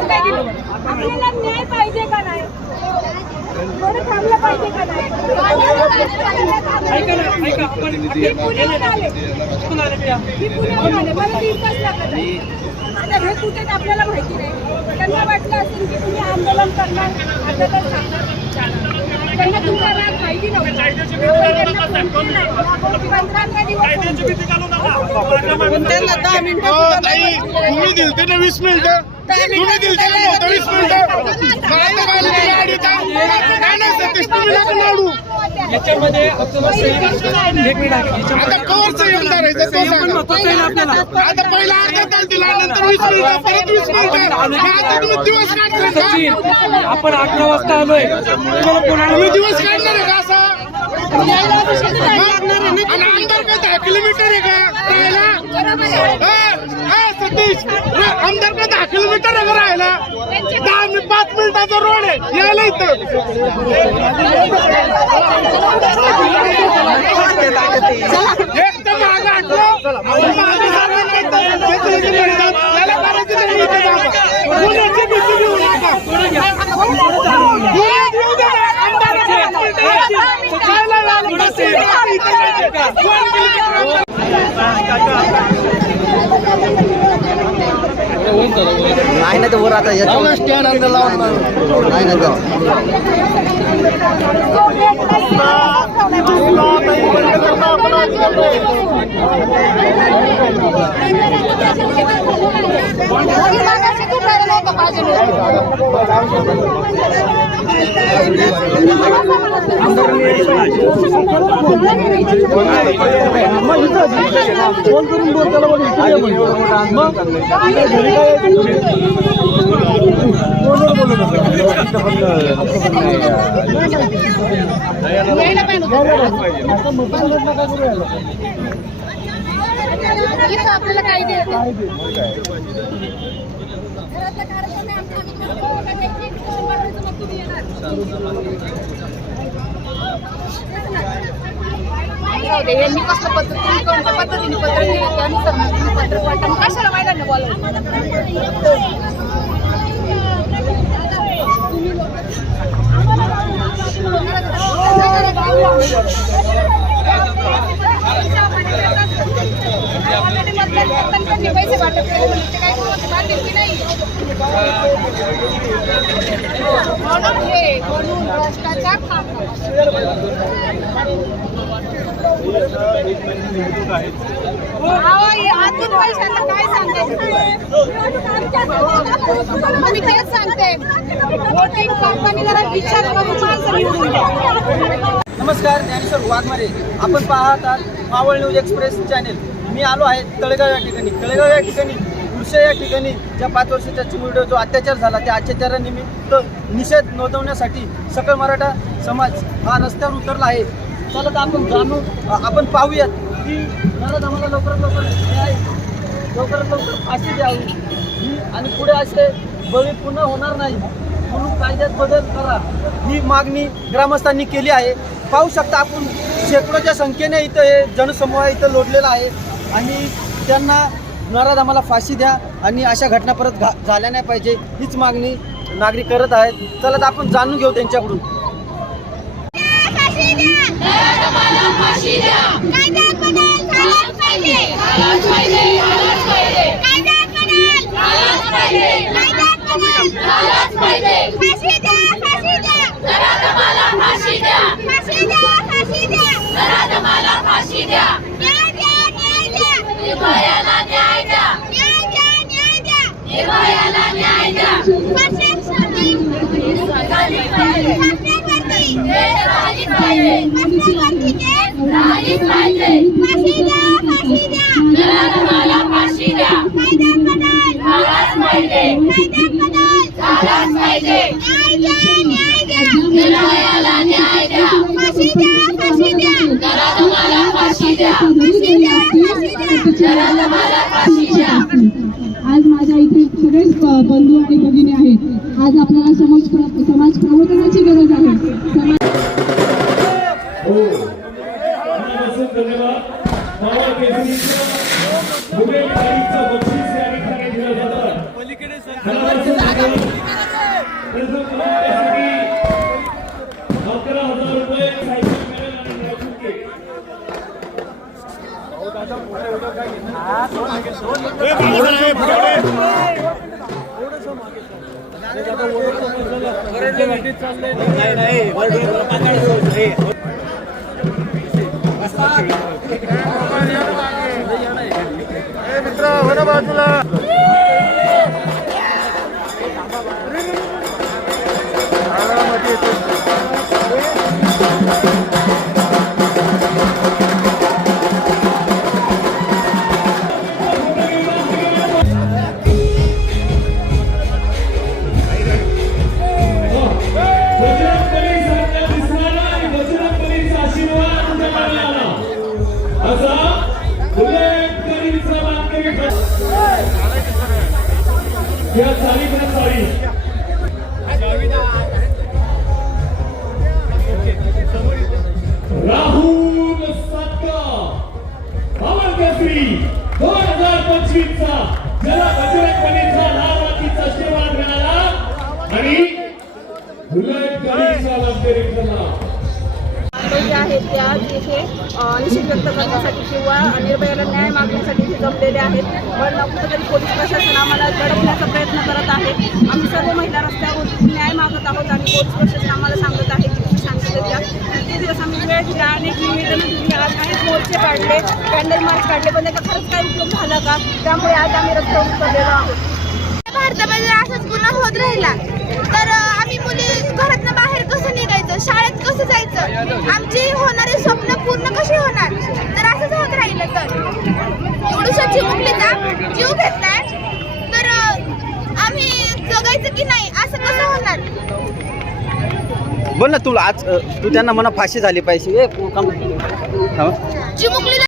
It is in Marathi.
आपल्याला न्याय पाहिजे का नाही? थांबलं पाहिजे का नाही? मला 3 तास लागत आहे. आता हे कुठे आपल्याला माहिती नाही. त्यांना वाटलं असेल की तुम्ही आंदोलन करणार, आता तर सांगणार. त्यांना तुमचा राग माहिती नव्हता. 15 दिवस तुम्ही दिलते ना 20 मिनिटं, तुम्ही दिलते ना 20 मिनिटं. याच्यामध्ये आता कवर संयम करायचं तो सांगा. आता पहिला अर्धा तास दिला, नंतर 20 मिनिटं, परत 20 मिनिटं. आता तुम्ही दिवस काढताय का? आपण 11 वाजता आलोय. तुम्ही दिवस काढणार आहे का असा? आणि आमदार काय 10 किलोमीटर आहे का राहायला? सतीश, आमदार काय 10 किलोमीटर आहे का राहायला? 5 मिनिटाचा रोड आहे यायला इथं. एकदम मागं हटलो, त्याला करायचं नाही इथे जागा. कोणाची भीती घेऊ नका. नाही ना, तर वर आता स्टँड अंदर लावून नाही ना फोन करून बोल त्याला आपल्याला काही यांनी कसलं पत्र, तुम्ही कोणत्या पद्धतीने पत्र दिलं त्यानुसार पत्र पाठवून कशाला महिलांना बोलावलं? पैसे वाटप केले म्हणजे काही बांधेल की नाही? म्हणून भ्रष्टाचार थांबला. आतून पैशांना काय सांगायचं? मी तेच सांगते, वोटिंग कंपनी जरा विचार करून माणसं निवडून द्या. नमस्कार, ज्ञानेश्वर वाघमारे. आपण पाहत आहात मावळ न्यूज एक्सप्रेस चॅनेल. मी आलो आहे तळेगाव या ठिकाणी. तळेगाव या ठिकाणी कृषी या ठिकाणी ज्या 5 वर्षाच्या चिमुरडीवर जो अत्याचार झाला त्या अत्याचारानिमित्त निषेध नोंदवण्यासाठी सकल मराठा समाज हा रस्त्यावर उतरला आहे. चला तर आपण पाहूयात की आम्हाला लवकरात लवकर फाशी द्यावी आणि पुढे असे बळी पुन्हा होणार नाही म्हणून कायद्यात बदल करा ही मागणी ग्रामस्थांनी केली आहे. पाहू शकता आपण शेकडोच्या संख्येने इथं हे जनसमूह इथं लोटलेला आहे आणि त्यांना नाराज आम्हाला फाशी द्या आणि अशा घटना परत झाल्या नाही पाहिजे हीच मागणी नागरिक करत आहेत. चला तर आपण जाणून घेऊ त्यांच्याकडून. आज माझ्या इथे सगळेच बंधू आणि भगिनी आहेत. आज आपल्याला समाज प्रबोधनाची गरज आहे. मनापासून धन्यवाद. मावळ केसरीचं बुलेट गाडीचं बक्षीस या ठिकाणी दिलं जातं. मनापासून धन्यवाद. प्रथम क्रमांकासाठी 11,000 रुपये सायकल मिळेल आणि राशन केक. राहुल सत्कार मावळ केसरी 2025 चा ज्याला बजरंग बलीचा लाल मातीचा आशीर्वाद मिळाला आणि बुलेट गाडीचा लंबेरी ठरला. जे आहेत ते आज इथे निषेध व्यक्त करण्यासाठी किंवा निर्भयाला न्याय मागण्यासाठी इथे जमलेले आहेत. पण कुठेतरी पोलीस प्रशासन आम्हाला दडपण्याचा प्रयत्न करत आहे. आम्ही सर्व महिला रस्त्यावर न्याय मागत आहोत आणि पोलीस प्रशासन आम्हाला सांगत आहे की शांततेत द्या. किती दिवस आम्ही वेळ दिला, अनेक निवेदनं दिली, आज अनेक मोर्चे काढले, कॅन्डल मार्च काढले, पण त्याचा खरंच काही उपयोग झाला का? त्यामुळे आज आम्ही रस्त्यावर उतरलेलो आहोत. भारतामध्ये असाच गुन्हा होत राहिला तर आम्ही मुली घरातनं बाहेर कसं निघायचं, शाळेत कसं जायचं, आमची होणारी स्वप्न पूर्ण कशी होणार तर असंच होत राहिलं तर एवढ्या चिमुकलीचा जीव घेतलाय तर आम्ही जगायचं की नाही असं कसं होणार. बोल ना, तू आज तू त्यांना म्हणा फाशी झाली पाहिजे. चिमुकलीला